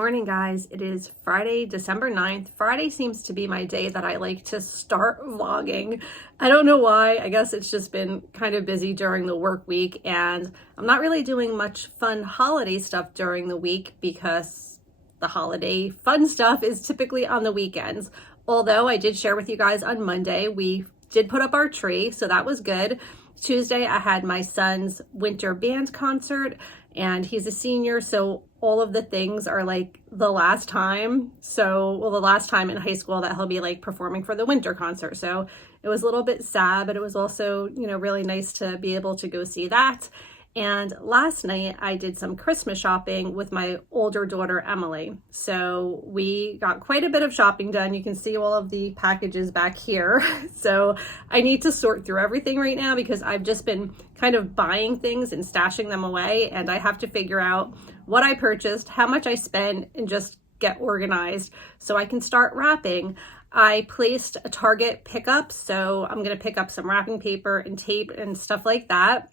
morning, guys. It is Friday, December 9th. Friday seems to be my day that I like to start vlogging. I don't know why. I guess it's just been kind of busy during the work week, and I'm not really doing much fun holiday stuff during the week because the holiday fun stuff is typically on the weekends. Although I did share with you guys on Monday, we did put up our tree, so that was good. Tuesday, I had my son's winter band concert, and he's a senior, so all of the things are like the last time. The last time in high school that he'll be like performing for the winter concert. So it was a little bit sad, but it was also, really nice to be able to go see that. And last night I did some Christmas shopping with my older daughter, Emily. So we got quite a bit of shopping done. You can see all of the packages back here. So I need to sort through everything right now because I've just been kind of buying things and stashing them away. And I have to figure out what I purchased, how much I spent, and just get organized so I can start wrapping. I placed a Target pickup. So I'm going to pick up some wrapping paper and tape and stuff like that.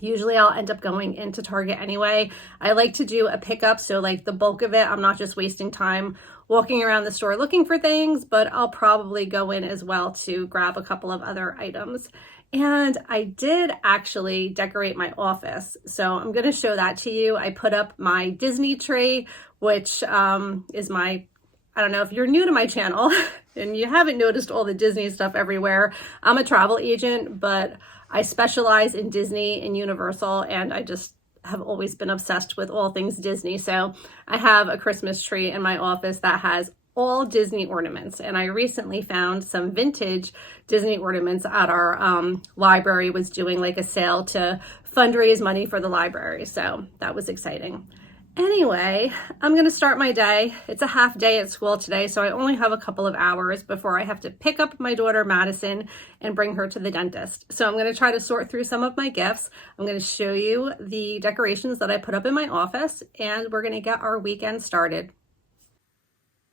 Usually I'll end up going into Target anyway. I like to do a pickup, so like the bulk of it, I'm not just wasting time walking around the store looking for things, but I'll probably go in as well to grab a couple of other items. And I did actually decorate my office, so I'm going to show that to you. I put up my Disney tree, which is my, I don't know if you're new to my channel and you haven't noticed all the Disney stuff everywhere. I'm a travel agent, but I specialize in Disney and Universal, and I just have always been obsessed with all things Disney. So I have a Christmas tree in my office that has all Disney ornaments, and I recently found some vintage Disney ornaments at our library. Was doing like a sale to fundraise money for the library, so that was exciting. Anyway, I'm going to start my day. It's a half day at school today, so I only have a couple of hours before I have to pick up my daughter, Madison, and bring her to the dentist. So I'm going to try to sort through some of my gifts. I'm going to show you the decorations that I put up in my office, and we're going to get our weekend started.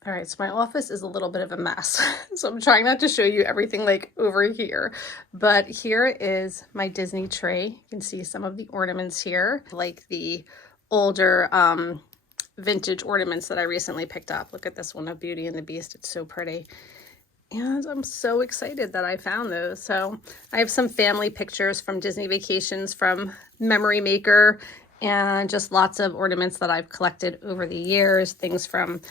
All right, so my office is a little bit of a mess. So I'm trying not to show you everything like over here, but here is my Disney tree. You can see some of the ornaments here, like the older vintage ornaments that I recently picked up. Look at this one of Beauty and the Beast. It's so pretty. And I'm so excited that I found those. So I have some family pictures from Disney vacations from Memory Maker, and just lots of ornaments that I've collected over the years, things from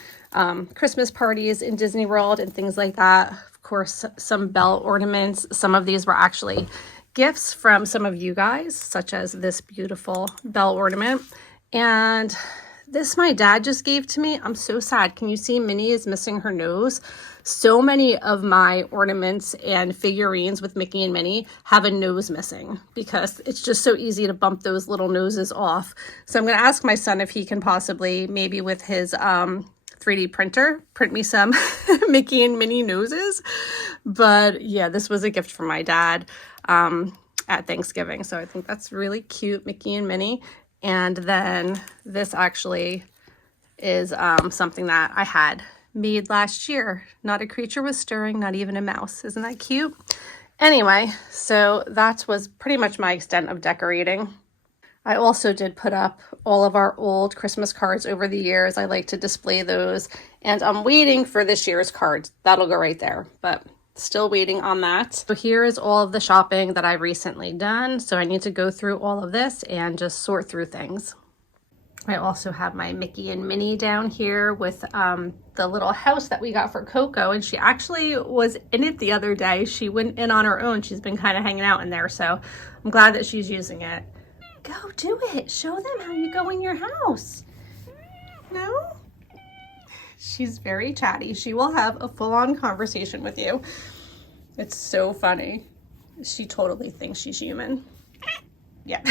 Christmas parties in Disney World and things like that. Of course, some bell ornaments. Some of these were actually gifts from some of you guys, such as this beautiful bell ornament. And this my dad just gave to me. I'm so sad. Can you see Minnie is missing her nose? So many of my ornaments and figurines with Mickey and Minnie have a nose missing because it's just so easy to bump those little noses off. So I'm going to ask my son if he can possibly, maybe with his 3D printer, print me some Mickey and Minnie noses. But yeah, this was a gift from my dad at Thanksgiving. So I think that's really cute, Mickey and Minnie. And then this actually is something that I had made last year. Not a creature was stirring, not even a mouse. Isn't that cute? Anyway, so that was pretty much my extent of decorating. I also did put up all of our old Christmas cards over the years. I like to display those, and I'm waiting for this year's cards. That'll go right there, but still waiting on that. So here is all of the shopping that I've recently done. So I need to go through all of this and just sort through things. I also have my Mickey and Minnie down here with the little house that we got for Coco, and she actually was in it the other day. She went in on her own. She's been kind of hanging out in there, so I'm glad that she's using it. Go do it. Show them how you go in your house. No? She's very chatty. She will have a full-on conversation with you. It's so funny. She totally thinks she's human. Yeah.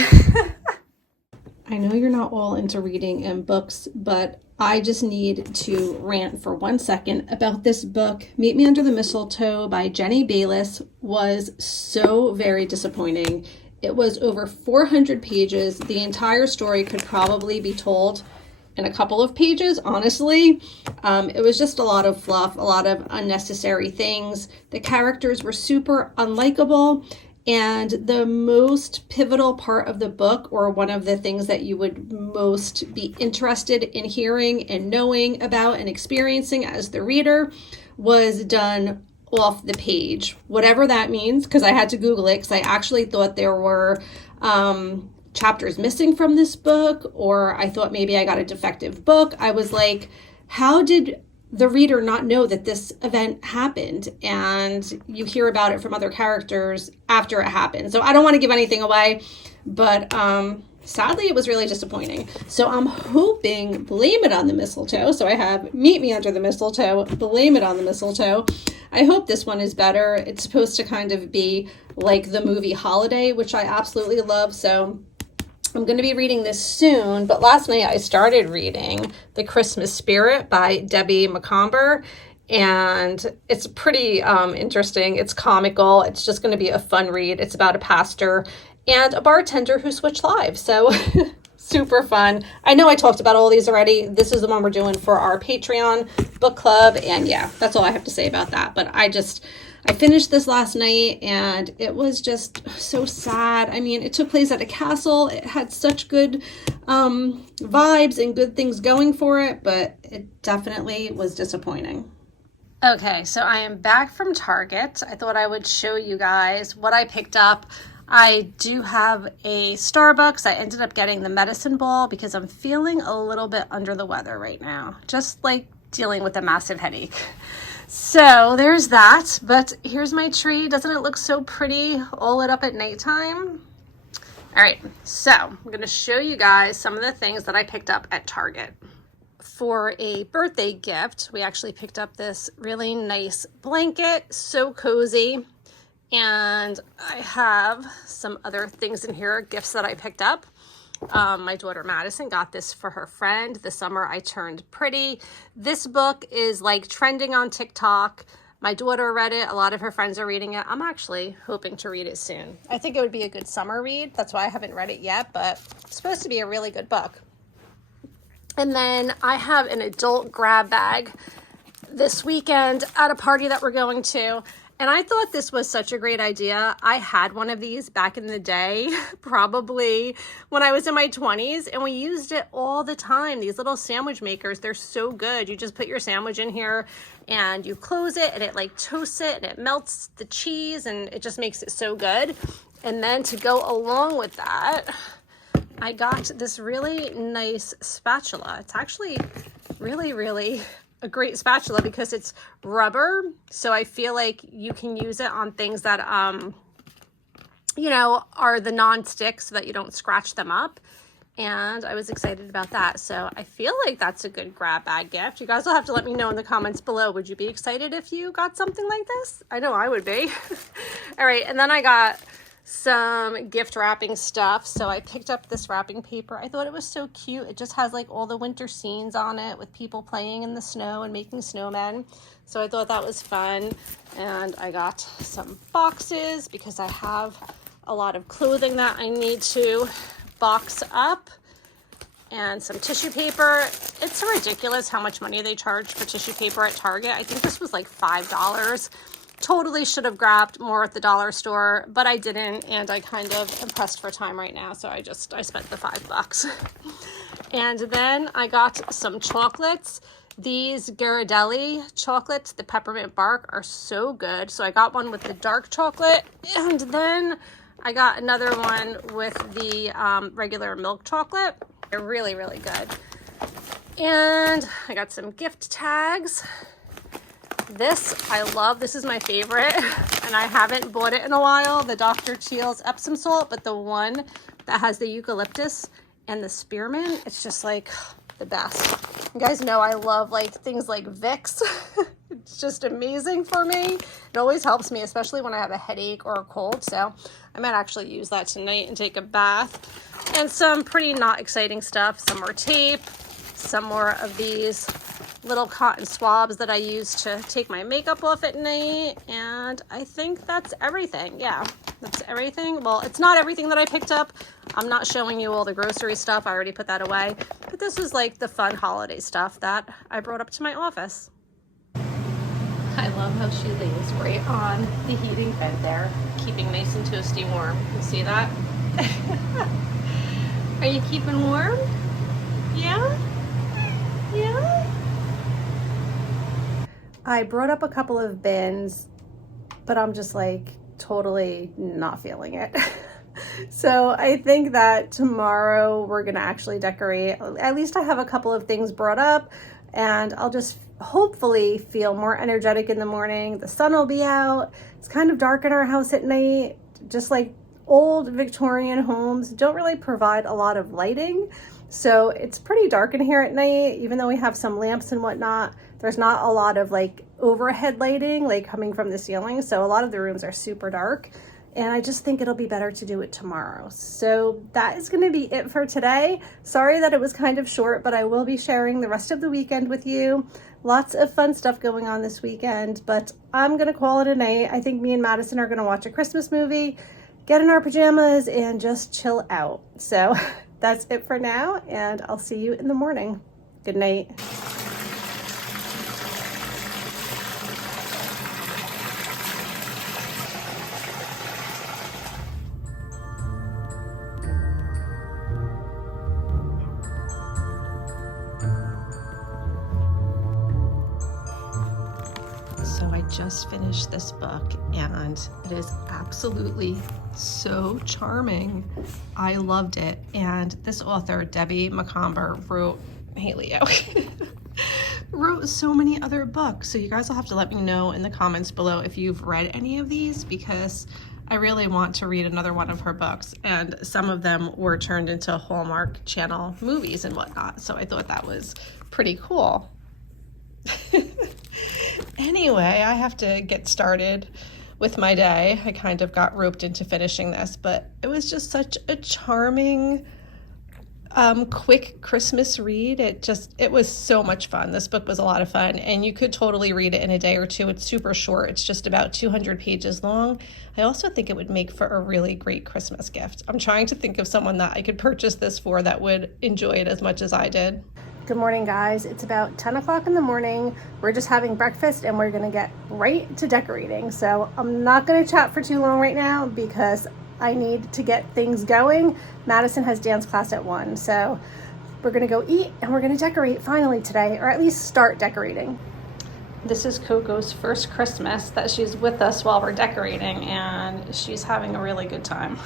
I know you're not all into reading and books, but I just need to rant for 1 second about this book. Meet Me Under the Mistletoe by Jenny Bayliss was so very disappointing. It was over 400 pages. The entire story could probably be told in a couple of pages, honestly. It was just a lot of fluff, a lot of unnecessary things. The characters were super unlikable, And the most pivotal part of the book, or one of the things that you would most be interested in hearing and knowing about and experiencing as the reader, was done off the page, whatever that means, because I had to Google it because I actually thought there were chapters missing from this book, or I thought maybe I got a defective book. I was like, how did the reader not know that this event happened? And you hear about it from other characters after it happened. So I don't want to give anything away, but sadly it was really disappointing. So I'm hoping Blame It on the Mistletoe. So I have Meet Me Under the Mistletoe, Blame It on the Mistletoe. I hope this one is better. It's supposed to kind of be like the movie Holiday, which I absolutely love. So I'm going to be reading this soon, but last night I started reading The Christmas Spirit by Debbie Macomber, and it's pretty interesting. It's comical. It's just going to be a fun read. It's about a pastor and a bartender who switch lives, so super fun. I know I talked about all these already. This is the one we're doing for our Patreon book club, and yeah, that's all I have to say about that. But I finished this last night and it was just so sad. I mean, it took place at a castle. It had such good vibes and good things going for it, but it definitely was disappointing. Okay, so I am back from Target. I thought I would show you guys what I picked up. I do have a Starbucks. I ended up getting the medicine ball because I'm feeling a little bit under the weather right now, just like dealing with a massive headache. So there's that, but here's my tree. Doesn't it look so pretty all lit up at nighttime? All right, so I'm gonna show you guys some of the things that I picked up at Target. For a birthday gift, we actually picked up this really nice blanket, so cozy. And I have some other things in here, gifts that I picked up. My daughter Madison got this for her friend. The Summer I Turned Pretty. This book is like trending on TikTok. My daughter read it. A lot of her friends are reading it. I'm actually hoping to read it soon. I think it would be a good summer read. That's why I haven't read it yet, but it's supposed to be a really good book. And then I have an adult grab bag this weekend at a party that we're going to. And I thought this was such a great idea. I had one of these back in the day, probably when I was in my 20s, and we used it all the time. These little sandwich makers, they're so good. You just put your sandwich in here and you close it and it like toasts it and it melts the cheese and it just makes it so good. And then to go along with that, I got this really nice spatula. It's actually really a great spatula because it's rubber, so I feel like you can use it on things that you know, are the non-stick so that you don't scratch them up. And I was excited about that, so I feel like that's a good grab bag gift. You guys will have to let me know in the comments below. Would you be excited if you got something like this? I know I would be. All right, and then I got some gift wrapping stuff. So I picked up this wrapping paper. I thought it was so cute. It just has like all the winter scenes on it with people playing in the snow and making snowmen. So I thought that was fun. And I got some boxes because I have a lot of clothing that I need to box up, and some tissue paper. It's ridiculous how much money they charge for tissue paper at Target. I think this was like $5. Totally should have grabbed more at the dollar store, but I didn't, and I kind of am pressed for time right now, so I spent the $5. And then I got some chocolates. These Ghirardelli chocolates, the peppermint bark, are so good. So I got one with the dark chocolate, and then I got another one with the regular milk chocolate. They're really good. And I got some gift tags. This I love. This is my favorite, and I haven't bought it in a while, the Dr. Teal's Epsom salt, but the one that has the eucalyptus and the spearmint, it's just like the best. You guys know I love like things like Vicks. It's just amazing for me. It always helps me, especially when I have a headache or a cold, so I might actually use that tonight and take a bath. And some pretty not exciting stuff. Some more tape, some more of these little cotton swabs that I use to take my makeup off at night, and I think that's everything. Yeah, that's everything. Well, it's not everything that I picked up. I'm not showing you all the grocery stuff. I already put that away, but this was like the fun holiday stuff that I brought up to my office. I love how she lays right on the heating vent there, keeping nice and toasty warm. You see that? Are you keeping warm? Yeah? Yeah? I brought up a couple of bins, but I'm just like totally not feeling it. So I think that tomorrow we're gonna actually decorate. At least I have a couple of things brought up, and I'll just hopefully feel more energetic in the morning. The sun will be out. It's kind of dark in our house at night, just like old Victorian homes don't really provide a lot of lighting. So it's pretty dark in here at night, even though we have some lamps and whatnot. There's not a lot of like overhead lighting like coming from the ceiling. So a lot of the rooms are super dark. And I just think it'll be better to do it tomorrow. So that is going to be it for today. Sorry that it was kind of short, but I will be sharing the rest of the weekend with you. Lots of fun stuff going on this weekend, but I'm going to call it a night. I think me and Madison are going to watch a Christmas movie, get in our pajamas, and just chill out. So that's it for now, and I'll see you in the morning. Good night. So I just finished this book and it is absolutely so charming. I loved it. And this author, Debbie McComber, wrote, hey Leo, wrote so many other books. So you guys will have to let me know in the comments below if you've read any of these, because I really want to read another one of her books. And some of them were turned into Hallmark Channel movies and whatnot. So I thought that was pretty cool. Anyway, I have to get started with my day. I kind of got roped into finishing this, but it was just such a charming, quick Christmas read. It was so much fun. This book was a lot of fun, and you could totally read it in a day or two. It's super short. It's just about 200 pages long. I also think it would make for a really great Christmas gift. I'm trying to think of someone that I could purchase this for that would enjoy it as much as I did. Good morning, guys. It's about 10 o'clock in the morning. We're just having breakfast and we're gonna get right to decorating. So I'm not gonna chat for too long right now because I need to get things going. Madison has dance class at 1. So we're gonna go eat and we're gonna decorate finally today, or at least start decorating. This is Coco's first Christmas that she's with us while we're decorating, and she's having a really good time.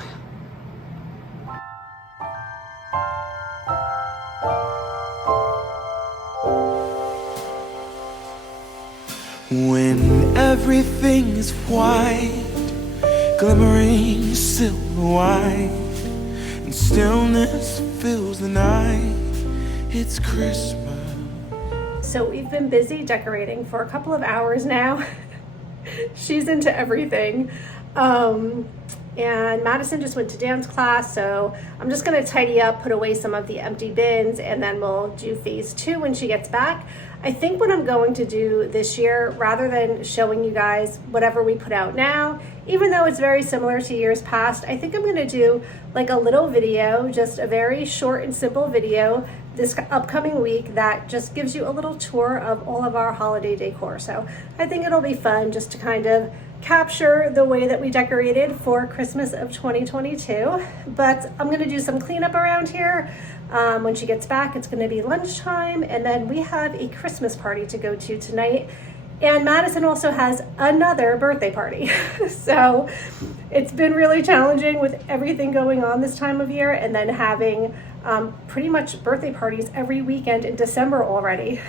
When everything is white, glimmering silver white, and stillness fills the night, it's Christmas. So we've been busy decorating for a couple of hours now. She's into everything. And Madison just went to dance class, so I'm just gonna tidy up, put away some of the empty bins, and then we'll do phase 2 when she gets back. I think what I'm going to do this year, rather than showing you guys whatever we put out now, even though it's very similar to years past, I think I'm gonna do like a little video, just a very short and simple video this upcoming week that just gives you a little tour of all of our holiday decor. So I think it'll be fun just to kind of capture the way that we decorated for Christmas of 2022. But I'm gonna do some cleanup around here. When she gets back, it's gonna be lunchtime, and then we have a Christmas party to go to tonight. And Madison also has another birthday party. So it's been really challenging with everything going on this time of year, and then having pretty much birthday parties every weekend in December already.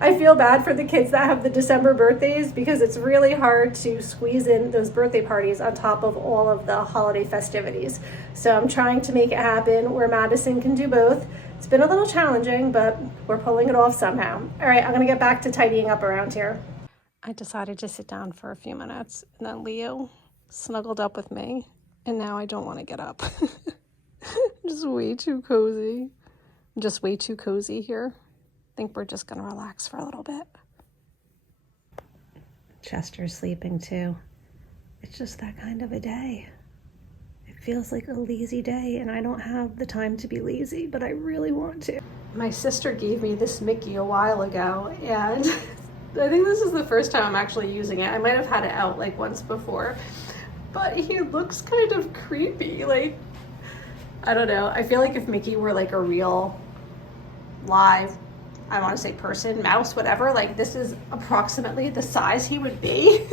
I feel bad for the kids that have the December birthdays, because it's really hard to squeeze in those birthday parties on top of all of the holiday festivities. So I'm trying to make it happen where Madison can do both. It's been a little challenging, but we're pulling it off somehow. All right, I'm gonna get back to tidying up around here. I decided to sit down for a few minutes, and then Leo snuggled up with me, and now I don't want to get up. Just way too cozy. Just way too cozy here. I think we're just gonna relax for a little bit. Chester's sleeping too. It's just that kind of a day. It feels like a lazy day, and I don't have the time to be lazy, but I really want to. My sister gave me this Mickey a while ago, and I think this is the first time I'm actually using it. I might have had it out like once before, but he looks kind of creepy. Like, I don't know. I feel like if Mickey were like a real live, I want to say person, mouse, whatever, like this is approximately the size he would be.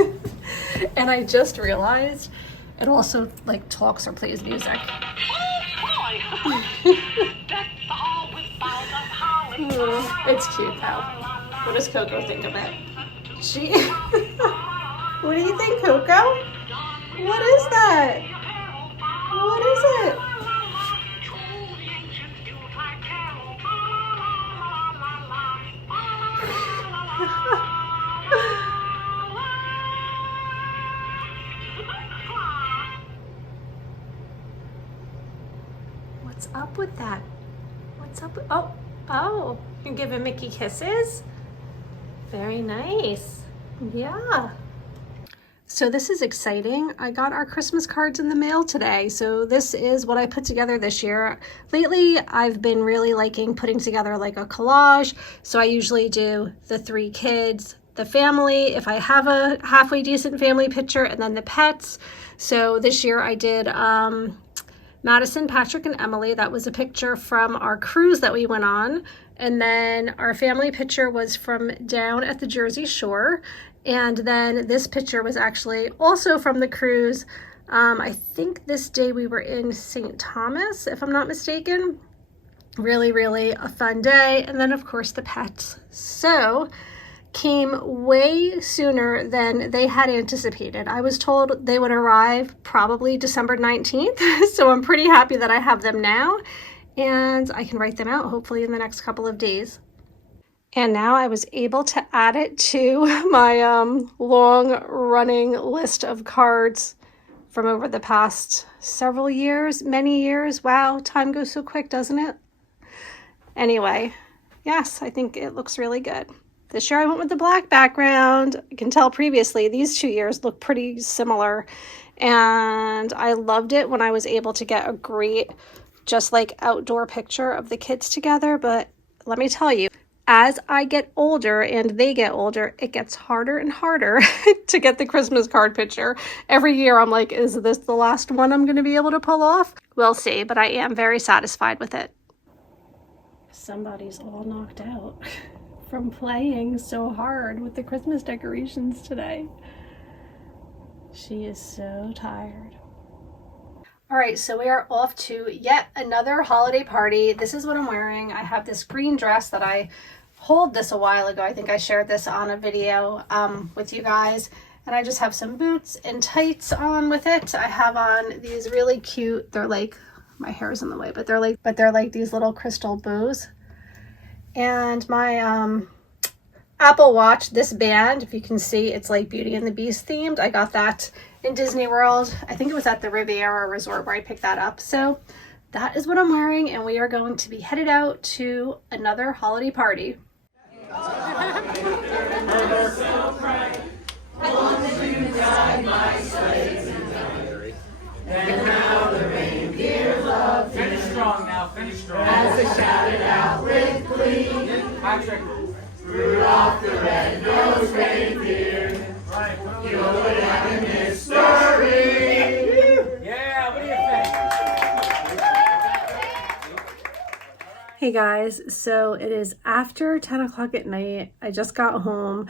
And I just realized it also like talks or plays music. It's cute though. What does Coco think of it? She What do you think, Coco? What is that? What is it? What's up with that? What's up with, oh, you giving Mickey kisses? Very nice. Yeah. So this is exciting. I got our Christmas cards in the mail today. So this is what I put together this year. Lately, I've been really liking putting together like a collage. So I usually do the 3 kids, the family, if I have a halfway decent family picture, and then the pets. So this year I did Madison, Patrick, and Emily. That was a picture from our cruise that we went on. And then our family picture was from down at the Jersey Shore. And then this picture was actually also from the cruise. I think this day we were in St. Thomas, if I'm not mistaken. Really, really a fun day. And then of course the pets. So came way sooner than they had anticipated. I was told they would arrive probably December 19th. So I'm pretty happy that I have them now and I can write them out hopefully in the next couple of days. And now I was able to add it to my long running list of cards from over the past several years, many years. Wow, time goes so quick, doesn't it? Anyway, yes, I think it looks really good. This year I went with the black background. I can tell previously these 2 years look pretty similar. And I loved it when I was able to get a great, just like outdoor picture of the kids together. But let me tell you, as I get older and they get older, it gets harder and harder to get the Christmas card picture. Every year I'm like, is this the last one I'm going to be able to pull off? We'll see, but I am very satisfied with it. Somebody's all knocked out from playing so hard with the Christmas decorations today. She is so tired. All right, so we are off to yet another holiday party. This is what I'm wearing. I have this green dress that I hauled this a while ago. I think I shared this on a video with you guys. And I just have some boots and tights on with it. I have on these really cute, they're like, my hair is in the way, but they're like these little crystal bows. And my Apple Watch, this band, if you can see, it's like Beauty and the Beast themed. I got that in Disney World. I think it was at the Riviera Resort where I picked that up. So that is what I'm wearing, and we are going to be headed out to another holiday party. And now the reindeer love finish strong now, finish strong. As they shouted out with glee, Patrick, Rudolph the red-nosed reindeer, right, you will go down in history. Yeah, what do you think? Hey guys, so it is after 10 o'clock at night. I just got home.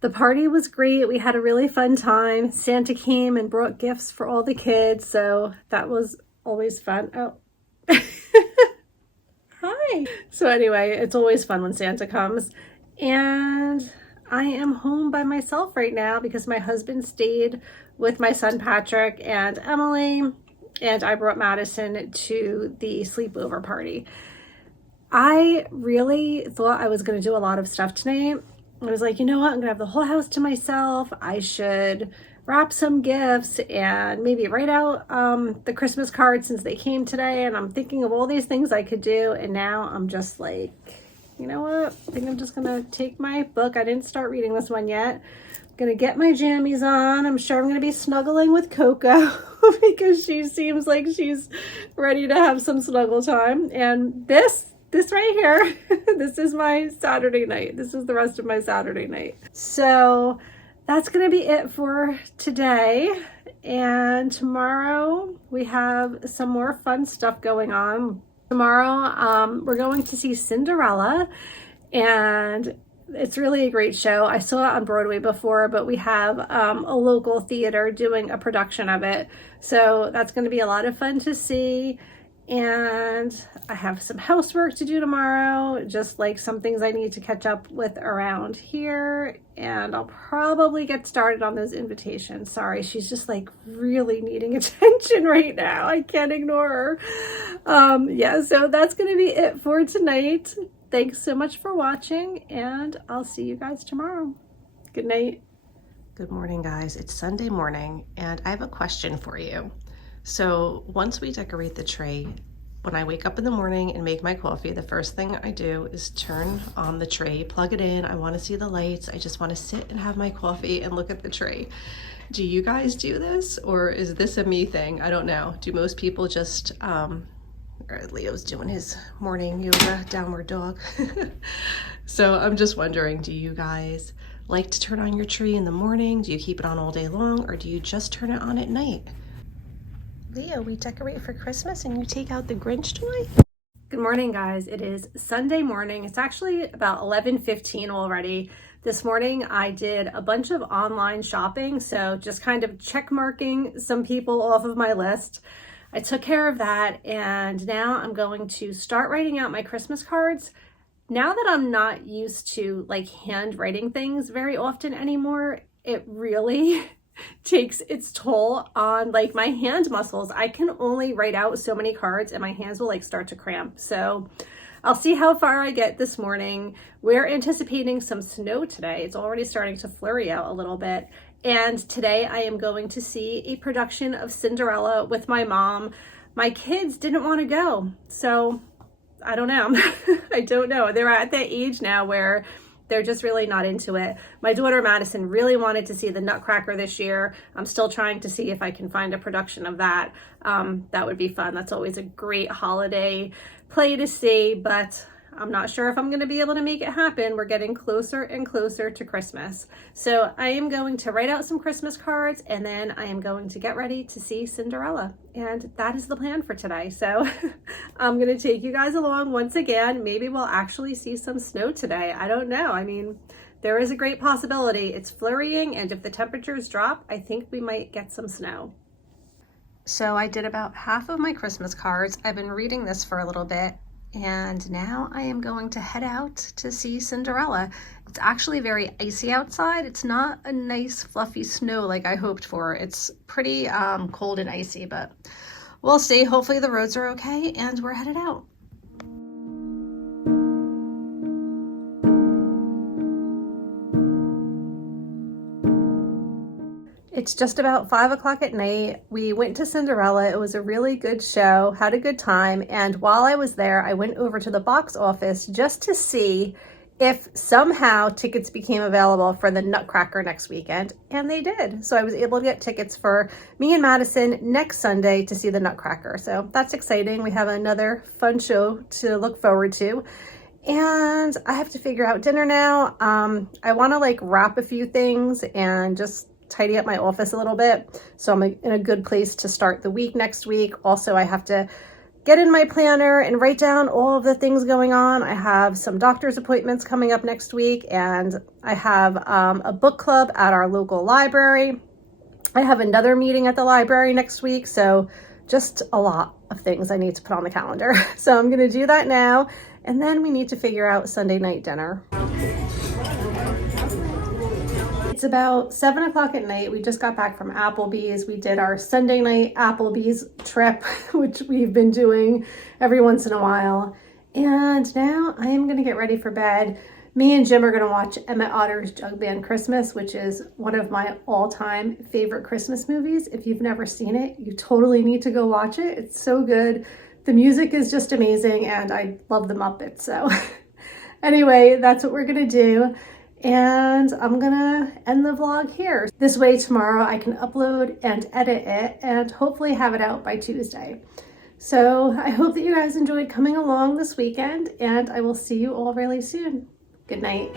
The party was great. We had a really fun time. Santa came and brought gifts for all the kids, so that was always fun. Oh, hi. So anyway, it's always fun when Santa comes. And I am home by myself right now because my husband stayed with my son Patrick and Emily, and I brought Madison to the sleepover party. I really thought I was going to do a lot of stuff tonight. I was like, you know what? I'm going to have the whole house to myself. I should wrap some gifts and maybe write out the Christmas cards since they came today. And I'm thinking of all these things I could do. And now I'm just like, you know what? I think I'm just going to take my book. I didn't start reading this one yet. I'm going to get my jammies on. I'm sure I'm going to be snuggling with Coco because she seems like she's ready to have some snuggle time. And this this right here. This is my Saturday night. This is the rest of my Saturday night. So that's gonna be it for today. And tomorrow we have some more fun stuff going on. Tomorrow we're going to see Cinderella, and it's really a great show. I saw it on Broadway before, but we have a local theater doing a production of it. So that's going to be a lot of fun to see. And I have some housework to do tomorrow, just like some things I need to catch up with around here. And I'll probably get started on those invitations. Sorry, she's just like really needing attention right now. I can't ignore her. Yeah, so that's going to be it for tonight. Thanks so much for watching, and I'll see you guys tomorrow. Good night. Good morning, guys. It's Sunday morning, and I have a question for you. So once we decorate the tree, when I wake up in the morning and make my coffee, the first thing I do is turn on the tree, plug it in. I want to see the lights. I just want to sit and have my coffee and look at the tree. Do you guys do this, or is this a me thing? I don't know. Do most people just, Leo's doing his morning yoga, downward dog. So I'm just wondering, do you guys like to turn on your tree in the morning? Do you keep it on all day long, or do you just turn it on at night? Leo, we decorate for Christmas and you take out the Grinch toy? Good morning, guys. It is Sunday morning. It's actually about 11:15 already. This morning I did a bunch of online shopping, so just kind of check marking some people off of my list. I took care of that, and now I'm going to start writing out my Christmas cards. Now that I'm not used to like handwriting things very often anymore, it really takes its toll on like my hand muscles. I can only write out so many cards and my hands will like start to cramp. So I'll see how far I get this morning. We're anticipating some snow today. It's already starting to flurry out a little bit. And today I am going to see a production of Cinderella with my mom. My kids didn't want to go, so I don't know. I don't know. They're at that age now where they're just really not into it. My daughter Madison really wanted to see the Nutcracker this year. I'm still trying to see if I can find a production of that. That would be fun. That's always a great holiday play to see, but I'm not sure if I'm going to be able to make it happen. We're getting closer and closer to Christmas. So I am going to write out some Christmas cards, and then I am going to get ready to see Cinderella. And that is the plan for today. So I'm going to take you guys along once again. Maybe we'll actually see some snow today. I don't know. I mean, there is a great possibility. It's flurrying, and if the temperatures drop, I think we might get some snow. So I did about half of my Christmas cards. I've been reading this for a little bit, and now I am going to head out to see Cinderella. It's actually very icy outside. It's not a nice fluffy snow like I hoped for. It's pretty cold and icy, but we'll see. Hopefully the roads are okay, and we're headed out. It's just about 5 o'clock at night. We went to Cinderella. It was a really good show, had a good time. And while I was there, I went over to the box office just to see if somehow tickets became available for the Nutcracker next weekend. And they did. So I was able to get tickets for me and Madison next Sunday to see the Nutcracker. So that's exciting. We have another fun show to look forward to. And I have to figure out dinner now. I want to like wrap a few things and just tidy up my office a little bit, so I'm in a good place to start the week next week. Also, I have to get in my planner and write down all of the things going on. I have some doctor's appointments coming up next week, and I have a book club at our local library. I have another meeting at the library next week, so just a lot of things I need to put on the calendar. So I'm going to do that now, and then we need to figure out Sunday night dinner. It's about 7 o'clock at night. We just got back from Applebee's. We did our Sunday night Applebee's trip, which we've been doing every once in a while. And now I am going to get ready for bed. Me and Jim are going to watch Emmett Otter's Jug Band Christmas, which is one of my all-time favorite Christmas movies. If you've never seen it, you totally need to go watch it. It's so good. The music is just amazing, and I love the Muppets. So anyway, that's what we're going to do. And I'm gonna end the vlog here. This way tomorrow I can upload and edit it and hopefully have it out by Tuesday. So I hope that you guys enjoyed coming along this weekend, and I will see you all really soon. Good night.